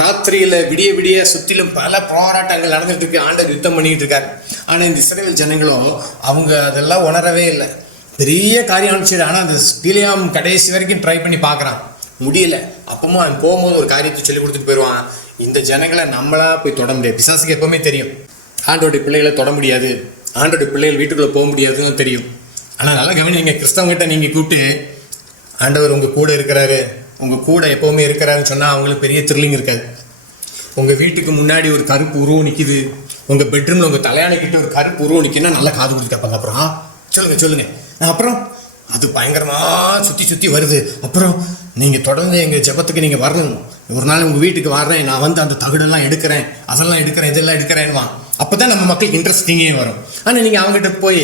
ராத்திரியில விடிய விடிய சுற்றிலும் பல போராட்டங்கள் நடந்துட்டு இருக்கு. ஆண்டவர் யுத்தம் பண்ணிட்டு இருக்காரு. ஆனா இந்த இஸ்ரவேல் ஜனங்களும் அவங்க அதெல்லாம் உணரவே இல்லை. பெரிய காரியம் அனுப்பிச்சிடு. ஆனா அந்த பிலியாம் கடைசி வரைக்கும் ட்ரை பண்ணி பார்க்கறான், முடியல. அப்பமா அவன் போகும்போது ஒரு காரியத்தை சொல்லி கொடுத்துட்டு போயிடுவான். இந்த ஜனங்களை நம்மளா போய் தொட முடியாது. பிசாசுக்கு எப்பவுமே தெரியும் ஆண்டோடைய பிள்ளைகளை தொட முடியாது, ஆண்டோடைய பிள்ளைகள் வீட்டுக்குள்ள போக முடியாதுன்னு தெரியும். ஆனா நல்லா கவனிங்க, கிறிஸ்தவங்கிட்ட நீங்க கூப்பிட்டு ஆண்டவர் உங்க கூட இருக்கிறாரு, உங்க கூட எப்பவுமே இருக்கிறாருன்னு சொன்னா அவங்களுக்கு பெரிய த்ரில்லிங் இருக்காது. உங்க வீட்டுக்கு முன்னாடி ஒரு கருப்பு உருவம் நிக்குது, உங்க பெட்ரூம்ல உங்க தலையாணை கிட்ட ஒரு கருப்பு உருவம் நிக்குன்னா நல்லா காது கொடுத்து கேட்பாங்க. அப்புறம் சொல்லுங்க அப்புறம் அது பயங்கரமா சுத்தி சுத்தி வருது. அப்புறம் நீங்க தொடர்ந்து எங்க ஜெபத்துக்கு நீங்க வரணும். ஒரு நாள் உங்க வீட்டுக்கு வர்றேன், நான் வந்து அந்த தகடெல்லாம் எடுக்கிறேன், அதெல்லாம் எடுக்கிறேன், இதெல்லாம் எடுக்கிறேன்னுவான். அப்பதான் நம்ம மக்களுக்கு இன்ட்ரெஸ்டிங்கே வரும். ஆனா நீங்க அவங்ககிட்ட போய்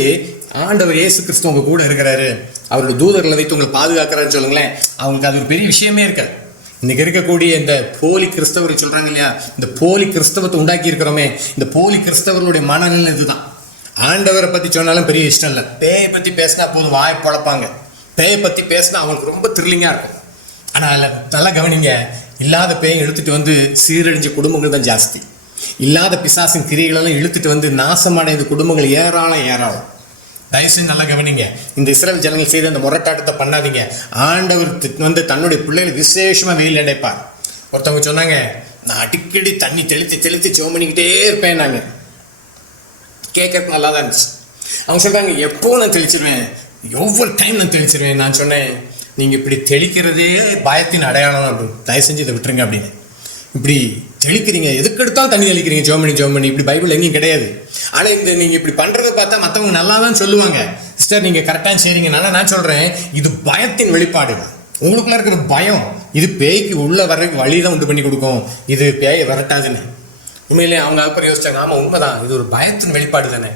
ஆண்டவர் இயேசு கிறிஸ்து உங்க கூட இருக்கிறாரு, அவருடைய தூதர்களை வைத்து உங்களை பாதுகாக்கிறாருன்னு சொல்லுங்களேன், அவங்களுக்கு அது ஒரு பெரிய விஷயமே இருக்காது. இன்னைக்கு இருக்கக்கூடிய இந்த போலி கிறிஸ்தவர்கள் சொல்றாங்க இல்லையா, இந்த போலி கிறிஸ்தவத்தை உண்டாக்கி இருக்கிறோமே, இந்த போலி கிறிஸ்தவர்களுடைய மனநிலை இதுதான். ஆண்டவரை பத்தி சொன்னாலும் பெரிய இஷ்டம் இல்லை. பேயை பத்தி பேசினா போதும் வாய் பொழப்பாங்க. பேயை பத்தி பேசினா அவங்களுக்கு ரொம்ப த்ரில்லிங்கா இருக்கும். ஆனா நல்லா கவனிங்க, இல்லாத பேயை இழுத்துட்டு வந்து சீரழிஞ்ச குடும்பங்கள் தான் ஜாஸ்தி. இல்லாத பிசாசின் கிரியைகளெல்லாம் இழுத்துட்டு வந்து நாசமடைந்த குடும்பங்கள் ஏராளம். தயவுசெய்து நல்லா கவனிங்க, இந்த இஸ்ரவேல் ஜனங்கள் செய்த அந்த முரட்டாட்டத்தை பண்ணாதீங்க. ஆண்டவர் வந்து தன்னுடைய பிள்ளைகளை விசேஷமா வெயில் அடைப்பார். ஒருத்தவங்க சொன்னாங்க, நான் அடிக்கடி தண்ணி தெளித்து ஜெபம் பண்ணிக்கிட்டே இருப்பேன். நாங்கள் கேட்கறதுக்கு நல்லா தான் இருந்துச்சு. அவங்க சொல்றாங்க, எப்போ நான் தெளிச்சிருவேன், ஒவ்வொரு டைம் நான் தெளிச்சிருவேன். நான் சொன்னேன், நீங்க இப்படி தெளிக்கிறதே பயத்தின் அடையாளம் அப்படின்னு, தயவு செஞ்சு இதை விட்டுருங்க அப்படின்னு. இப்படி தெளிக்கிறீங்க, எதுக்கு எடுத்தாலும் தண்ணி தெளிக்கிறீங்க, ஜெபம் பண்ணி, இப்படி பைபிள் எங்கேயும் கிடையாது. ஆனா இந்த நீங்க இப்படி பண்றதை பார்த்தா மற்றவங்க நல்லா தான் சொல்லுவாங்க, சிஸ்டர் நீங்க கரெக்டா செய்றீங்க. நான் சொல்றேன், இது பயத்தின் வெளிப்பாடு. உங்களுக்குள்ள இருக்கிற பயம் இது பேய்க்கு உள்ள வர வழிதான் உண்டு பண்ணி கொடுக்கும், இது பேயை விரட்டாதுன்னு. உண்மையிலே அவங்க அப்புறம் யோசிச்சாங்க, ஆமா உண்மைதான், இது ஒரு பயத்தின் வெளிப்பாடு தானே.